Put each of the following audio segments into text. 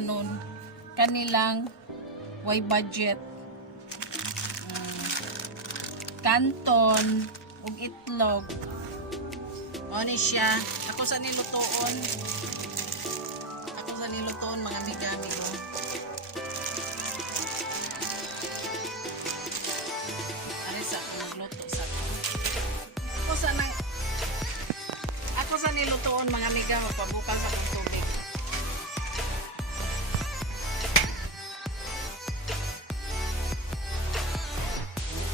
kanon kanilang way budget. Kanton ug itlog. Mao ni siya. Ako sa nilutoon mga amigo. Ari sa ako nagluto sa ako sa nilutoon mga amiga, magpabukal sa akong tubig.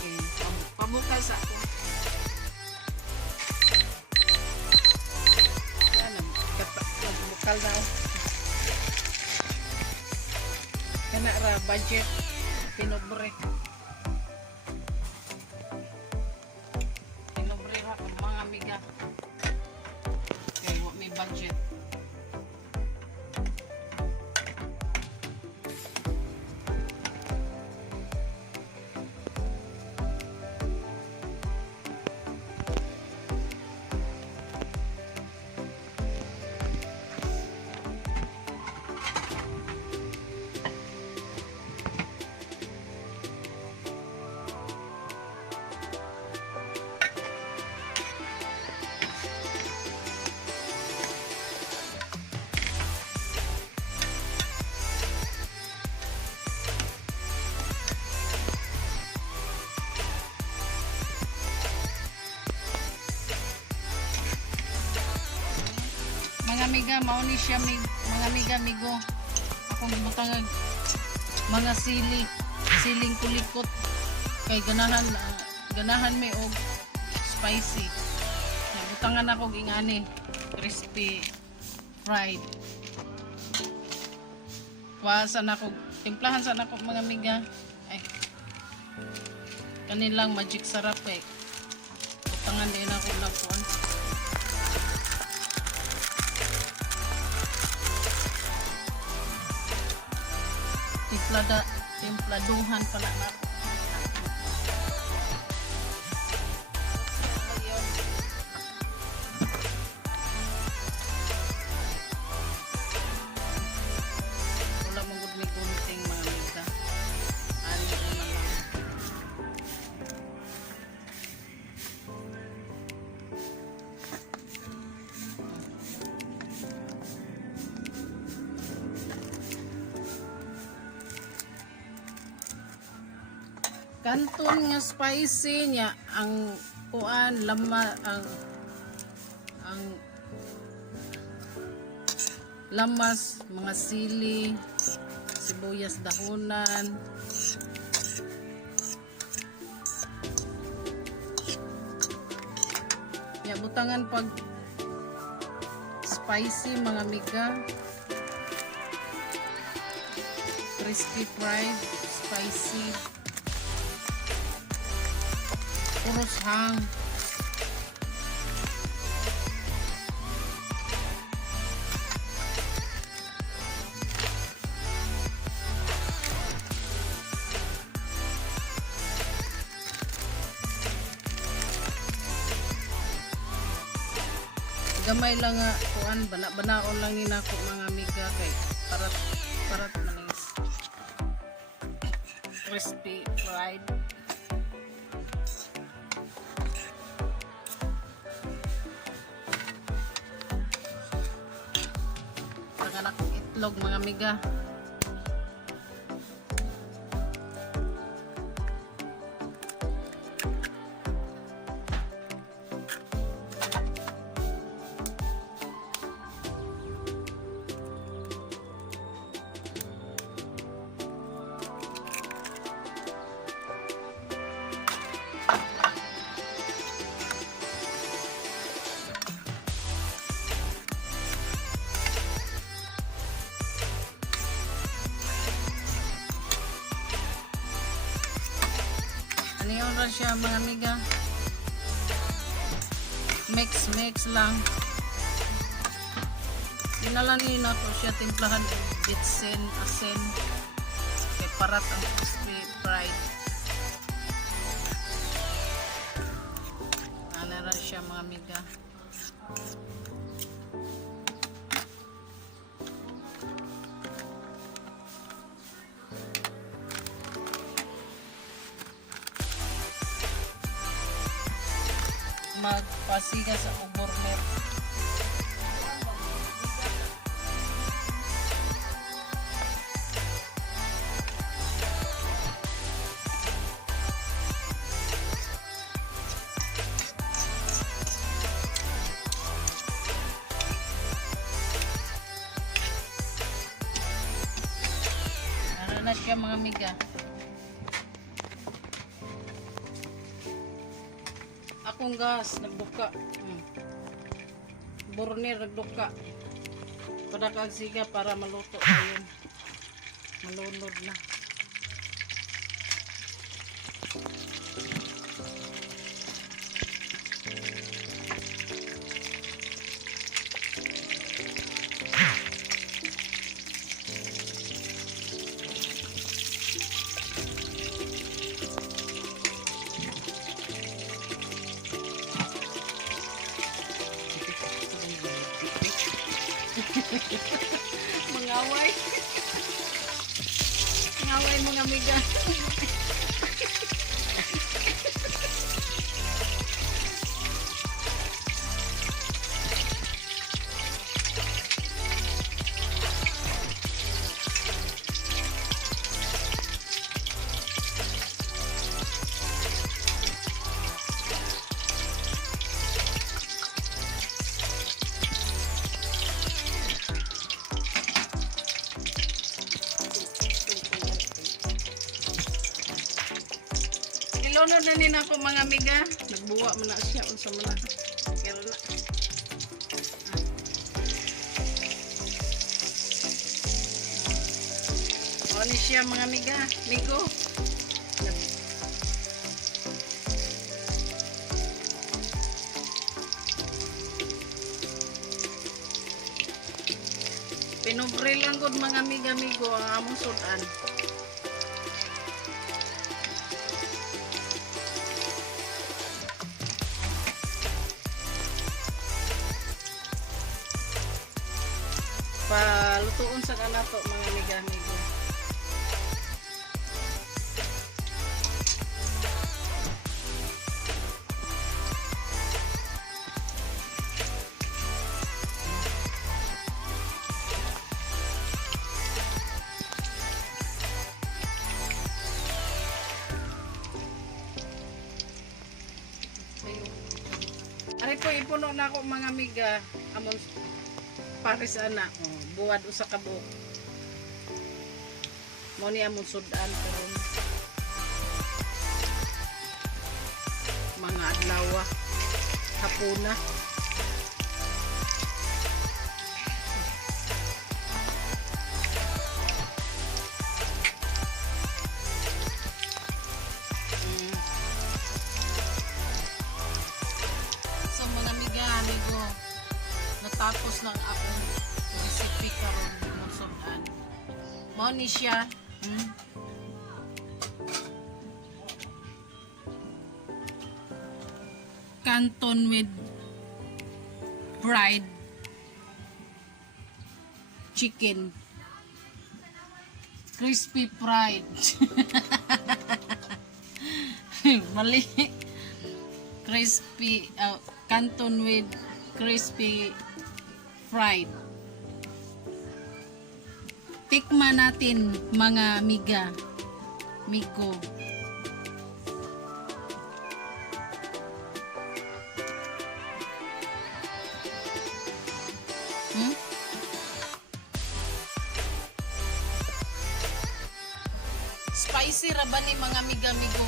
Okay, pabukal sa ako. Nagbukal daw. Kana ra budget pinobre ra ko mga amiga. Okay, may budget. Mga amiga, mao ni siya mga amiga migo. Akong gibutang mga siling kulikot kay ganahan may og spicy. Nabutangan ako ingani crispy fried. Wasan ako timplahan sa nako mga amiga. Ay. Kanilang magic sarap kay butangan din ako lapuan. Templaduhan pala na. Wala mong good may gunting mga amiga. Ano naman lang. Kanton nga spicy niya ang kuan ang lamas, mga sili, sibuyas dahonan. Ya butangan pag spicy mga amiga. Crispy fried, spicy. Puros hang. Gamay lang nga kuan bana-banaon lang ni nako mga amiga kay parat manis. Crispy fried. Itlog mga amiga. Ano ra siya mga amiga, mix lang. Inalanin ako siya timplahan bitsen asin kay parat ang crispy fried. Ano ra siya mga amiga. magpasiga sa burner. Ano na siya mga amiga? Akong gas nagduka. Burner nagduka. Padakag siga para maluto ayun. Malunod na. Mangaway. Mangaway mga amiga. Ilunod na nina ako mga amiga. Nagbuwa mo na siya. Unsa mo na. Pero na. O ni siya mga amiga. Migo. Pinubre lang gud mga amiga-migo ang among sudan. Palutuon sa kanato mga amiga-amigo. Ari ko ipuno na ako mga amiga amon pares ana buwad usa ka buok mo ni amon sudan karon mga adlaw hapuna. Amigo, natapos lang akong recipe karon ng sudan. Mao ni siya. Canton with fried chicken. Crispy fried. Mali. Crispy Canton with crispy fried. Tikman natin mga amiga, migo. Spicy ra ba ni mga amiga-migo?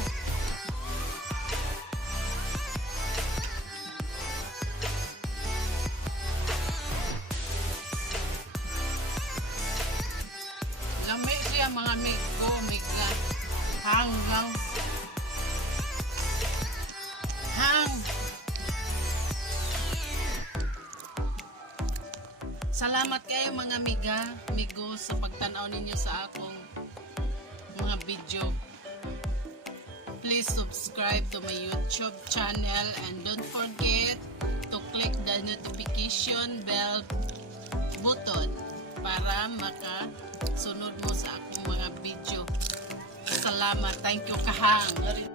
Lami siya mga amigo, amiga. Hanggang Salamat kayo mga amiga, amigo sa pagtanaw ninyo sa akong mga video. Please subscribe to my YouTube channel and don't forget to click the notification bell button para makasunod mo sa akong mga video. Salamat. Thank you kahang.